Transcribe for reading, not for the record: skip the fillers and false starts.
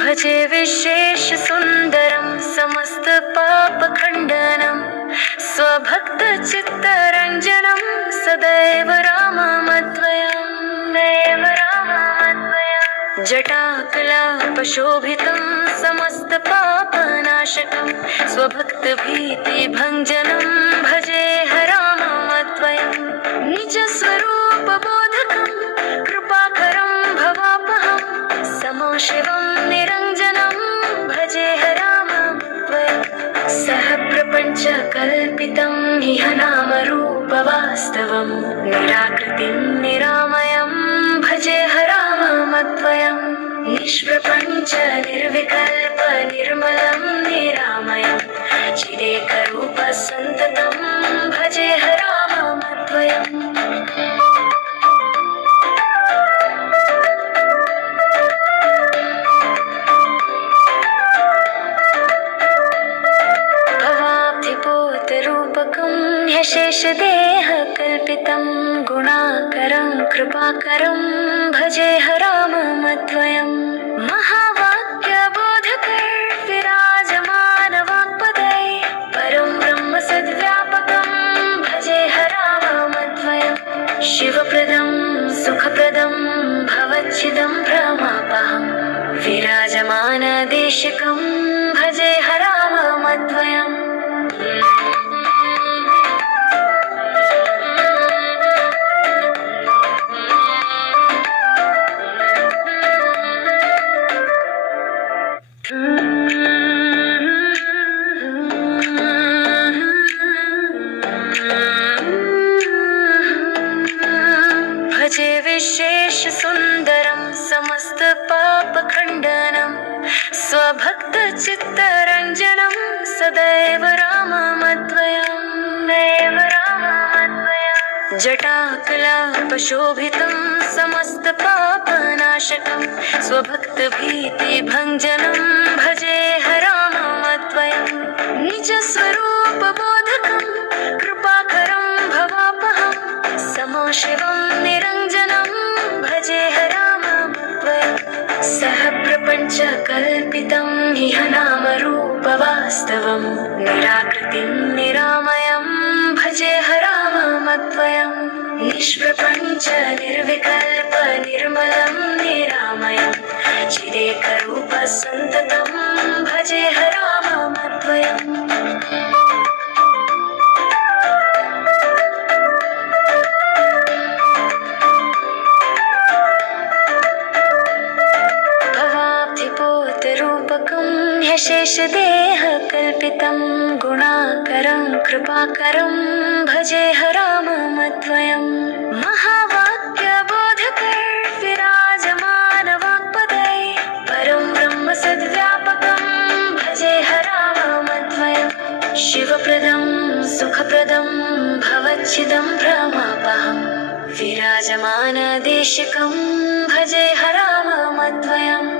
भजे विशेष सुंदरम समस्त पाप खंडनम स्वभक्त चित्तरंजनम सदैव राममद्वयम् देव राममद्वयम् जटाकलापशोभितं समस्त पापनाशकं स्वभक्त भीति भंजनं भजे राममद्वयम् निज स्वरूप बोधकं कृपाकरं भवापहं समो शिवं निरञ्जनं भजे राममद्वयम् सह प्रपञ्च कल्पितं ह्यः नामरूपवास्तवं निराकृतिं निरामयं भजे राममद्वयम् निष्प्रपञ्च निर्विकल्प निर्मलं निरामयं चिदेकरूप सन्ततं भजे राममद्वयम् भवाब्धिपोतरूपकं ह्यशेषदेहकल्पितं गुणाकरं कृपाकरं भजे राममद्वयम् महावाक्यबोधकर्विराजमानवाक्पदै परं ब्रह्म सद्व्यापकं भजे राममद्वयम् शिवप्रदं सुखप्रदं भवच्छिदं भ्रमापहं विराजमानदेशिकं भजे राममद्वयम् भजे विशेष सुंदरम समस्त पाप खंडनम स्वभक्त चित्तरंजनम सदैव राममद्वयम् देव राममद्वयम् जटाकलापशोभितं समस्त पापनाशकं स्वभक्त भीति भंजनं भजे राममद्वयम् निज स्वरूप बोधकं कृपाकरं भवापहं समो शिवं निरञ्जनं भजे राममद्वयम् सह प्रपञ्च कल्पितं ह्यः नामरूपवास्तवं निराकृतिं निरामयं भजे राममद्वयम् निष्प्रपञ्च निर्विकल्प निर्मलं निरामयं चिदेकरूप सन्ततं भजे राममद्वयम् भवाब्धिपोतरूपकं ह्यशेषदेहकल्पितं गुणाकरं कृपाकरं भजे राममद्वयम् महावाक्यबोधकर्विराजमानवाक्पदै परं ब्रह्म सद्व्यापकं भजे राममद्वयम् शिवप्रदं सुखप्रदं भवच्छिदं भ्रमापहं विराजमानदेशिकं भजे राममद्वयम्